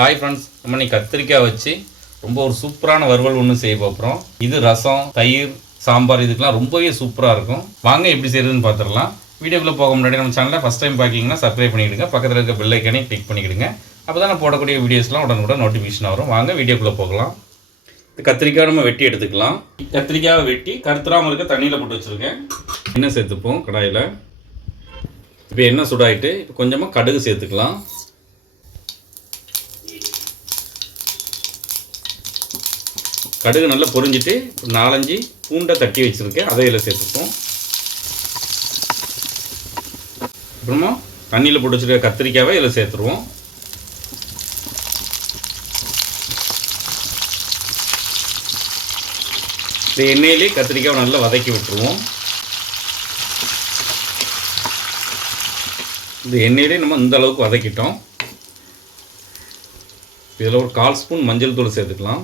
Hi friends, நம்ம இன்னைக்கு கத்திரிக்காய் வச்சு ரொம்ப ஒரு சூப்பரான வறுவல் ஒன்று செய்ய போகிறோம். இது ரசம், தயிர், சாம்பார் இதுக்கெலாம் ரொம்பவே சூப்பராக இருக்கும். வாங்க எப்படி செய்யறதுன்னு பார்த்துடலாம். வீடியோக்குள்ளே போக முன்னாடி நம்ம சேனலை ஃபஸ்ட் டைம் பார்க்கிங்கன்னா சப்ஸ்கிரைப் பண்ணிவிடுங்க. பக்கத்தில் இருக்க பெல் ஐக்கானே கிளிக் பண்ணிக்கிடுங்க. அப்போ தான் நான் போடக்கூடிய வீடியோஸ்லாம் உடனுக்குடன் நோட்டிஃபிகேஷன் வரும். வாங்க வீடியோக்குள்ளே போகலாம். இந்த கத்திரிக்காய் நம்ம வெட்டி எடுத்துக்கலாம். கத்திரிக்காயை வெட்டி கருத்துராமல் இருக்க தண்ணியில் போட்டு வச்சுருக்கேன். எண்ணெய் சேர்த்துப்போம் கடாயில். இப்போ எண்ணெய் சுடாயிட்டு இப்போ கொஞ்சமாக கடுகு சேர்த்துக்கலாம். கடுகு நல்லா பொரிஞ்சிட்டு 4-5 பூண்டை தட்டி வச்சுருக்கேன், அதை இதில் சேர்த்துப்போம். அப்புறமா தண்ணியில் போட்டு வச்சுருக்க கத்திரிக்காவை இதில் சேர்த்துருவோம். இந்த எண்ணெயிலே கத்திரிக்காவை நல்லா வதக்கி விட்டுருவோம். இந்த எண்ணெயிலே நம்ம இந்த அளவுக்கு வதக்கிட்டோம். இதில் ஒரு 1/4 ஸ்பூன் மஞ்சள் தூள் சேர்த்துக்கலாம்.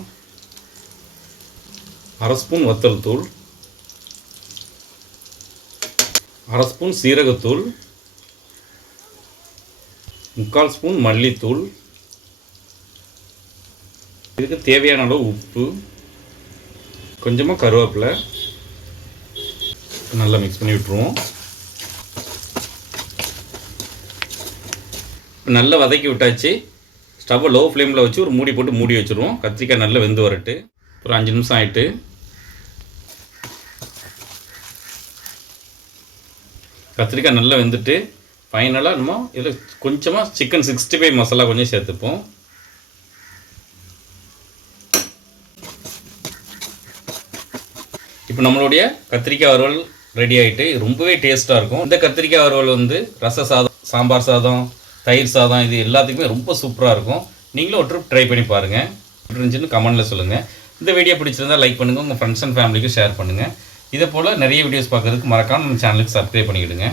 1/2 ஸ்பூன் வத்தல் தூள், 1/2 ஸ்பூன் சீரகத்தூள், 3/4 ஸ்பூன் மல்லித்தூள், இதுக்கு தேவையான அளவு உப்பு, கொஞ்சமாக கருவேப்பிலை நல்லா மிக்ஸ் பண்ணி விட்டுருவோம். நல்லா வதக்கி விட்டாச்சு. ஸ்டவ்வை லோ ஃப்ளேமில் வச்சு ஒரு மூடி போட்டு மூடி வச்சுருவோம். கத்திரிக்காய் நல்லா வெந்து வரட்டு. ஒரு 5 நிமிஷம் ஆகிட்டு கத்திரிக்காய் நல்லா வெந்துட்டு ஃபைனலாக நம்ம இதில் கொஞ்சமாக சிக்கன் 65 மசாலா கொஞ்சம் சேர்த்துப்போம். இப்போ நம்மளுடைய கத்திரிக்காய் வறுவல் ரெடி ஆகிட்டு ரொம்பவே டேஸ்ட்டாக இருக்கும். இந்த கத்திரிக்காய் வறுவல் வந்து ரச சாதம், சாம்பார் சாதம், தயிர் சாதம் இது எல்லாத்துக்குமே ரொம்ப சூப்பராக இருக்கும். நீங்களும் ஒரு ட்ரிப் ட்ரை பண்ணி பாருங்கள். இருந்துச்சுன்னு கமெண்ட்டில் சொல்லுங்கள். இந்த வீடியோ பிடிச்சிருந்தால் லைக் பண்ணுங்கள், உங்கள் ஃப்ரெண்ட்ஸ் அண்ட் ஃபேமிலிக்கும் ஷேர் பண்ணுங்கள். இதே போல் நிறைய வீடியோஸ் பார்க்குறதுக்கு மறக்காமல் நம்ம சேனலுக்கு சப்ஸ்கிரைப் பண்ணிக்கிடுங்க.